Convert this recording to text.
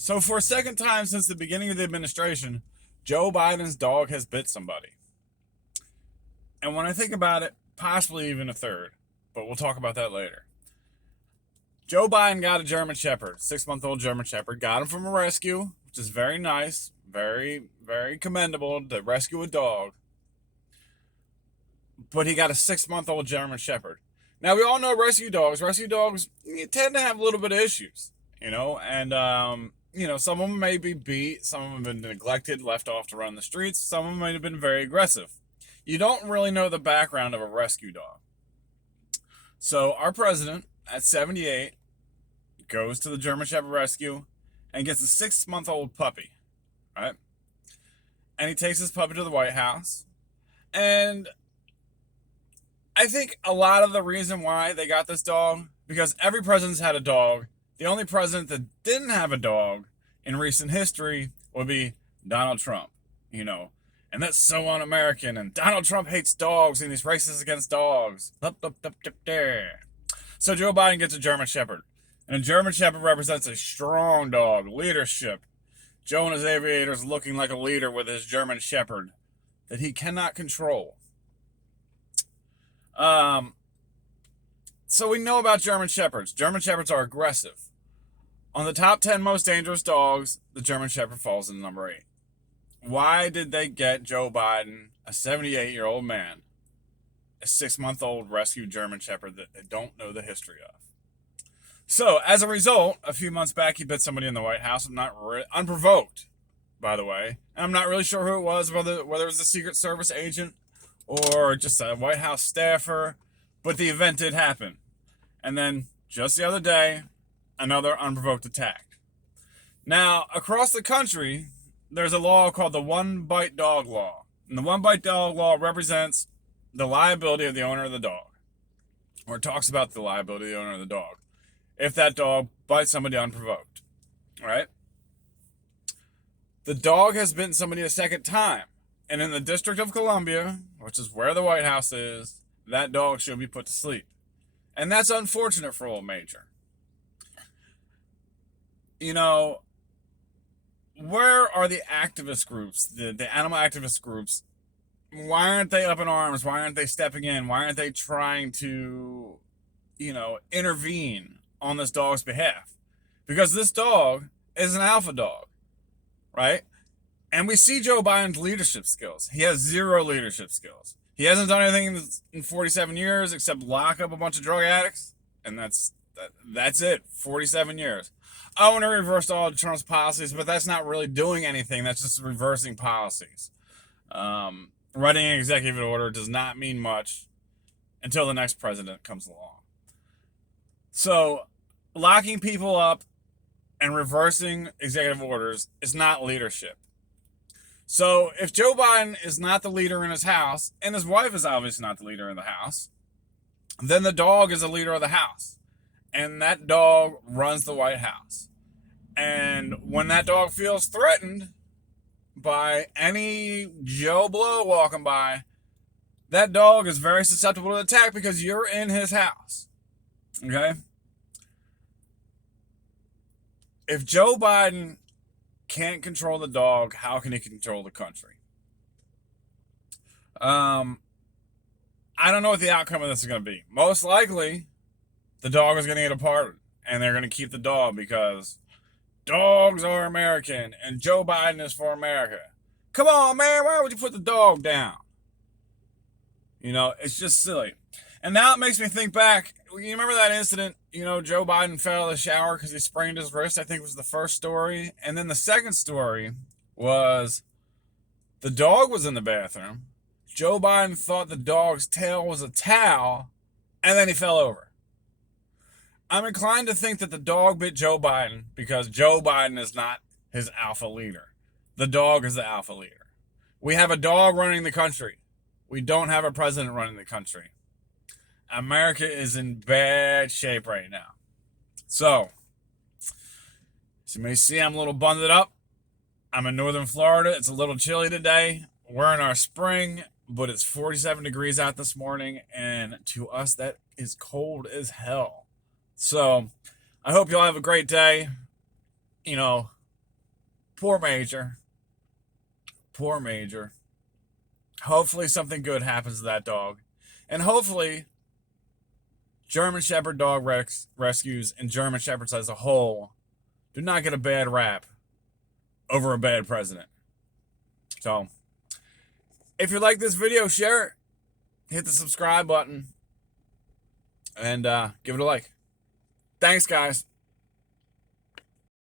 So, for a second time since the beginning of the administration, Joe Biden's dog has bit somebody. And when I think about it, possibly even a third, but we'll talk about that later. Joe Biden got a German Shepherd, 6-month-old German Shepherd, got him from a rescue, which is very nice, very commendable to rescue a dog. But he got a 6-month-old German Shepherd. Now, we all know rescue dogs. Rescue dogs tend to have a little bit of issues, and some of them may be beat, some of them have been neglected, left off to run the streets, some of them might have been very aggressive. You don't really know the background of a rescue dog. So our president, at 78, goes to the German Shepherd Rescue and gets a 6-month-old puppy, right? And he takes his puppy to the White House. And I think a lot of the reason why they got this dog, because every president's had a dog. The only president that didn't have a dog in recent history would be Donald Trump, And that's so un-American. And Donald Trump hates dogs and he's racist against dogs. So Joe Biden gets a German Shepherd. And a German Shepherd represents a strong dog, leadership. Joe and his aviators looking like a leader with his German Shepherd that he cannot control. So we know about German Shepherds. German Shepherds are aggressive. On the top 10 most dangerous dogs, the German Shepherd falls in number 8. Why did they get Joe Biden, a 78-year-old man, a 6-month-old rescued German Shepherd that they don't know the history of? So, as a result, a few months back, he bit somebody in the White House, unprovoked, by the way. And I'm not really sure who it was, whether it was a Secret Service agent or just a White House staffer, but the event did happen. And then, just the other day, another unprovoked attack. Now, across the country, there's a law called the One-Bite Dog Law. And the One-Bite Dog Law represents the liability of the owner of the dog, or it talks about the liability of the owner of the dog, if that dog bites somebody unprovoked, right? The dog has bitten somebody a second time, and in the District of Columbia, which is where the White House is, that dog should be put to sleep. And that's unfortunate for old Major. Where are the activist groups, the animal activist groups? Why aren't they up in arms? Why aren't they stepping in? Why aren't they trying to, intervene on this dog's behalf? Because this dog is an alpha dog, right? And we see Joe Biden's leadership skills. He has 0 leadership skills. He hasn't done anything in 47 years except lock up a bunch of drug addicts, and that's it. 47 years. I want to reverse all of Trump's policies, but that's not really doing anything. That's just reversing policies. Writing an executive order does not mean much until the next president comes along. So, locking people up and reversing executive orders is not leadership. So, if Joe Biden is not the leader in his house, and his wife is obviously not the leader in the house, then the dog is the leader of the house. And that dog runs the White House. And when that dog feels threatened by any Joe Blow walking by, that dog is very susceptible to attack because you're in his house. Okay? If Joe Biden can't control the dog, how can he control the country? I don't know what the outcome of this is going to be. Most likely, the dog is going to get a pardon, and they're going to keep the dog because dogs are American, and Joe Biden is for America. Come on, man, why would you put the dog down? It's just silly. And now it makes me think back. You remember that incident? Joe Biden fell out of the shower because he sprained his wrist, I think was the first story. And then the second story was the dog was in the bathroom. Joe Biden thought the dog's tail was a towel, and then he fell over. I'm inclined to think that the dog bit Joe Biden because Joe Biden is not his alpha leader. The dog is the alpha leader. We have a dog running the country. We don't have a president running the country. America is in bad shape right now. So, as you may see, I'm a little bundled up. I'm in northern Florida. It's a little chilly today. We're in our spring, but it's 47 degrees out this morning, and to us, that is cold as hell. So, I hope y'all have a great day. Poor Major. Poor Major. Hopefully something good happens to that dog. And hopefully German Shepherd dog rescues and German Shepherds as a whole do not get a bad rap over a bad president. So, if you like this video, share it. Hit the subscribe button. And give it a like. Thanks, guys.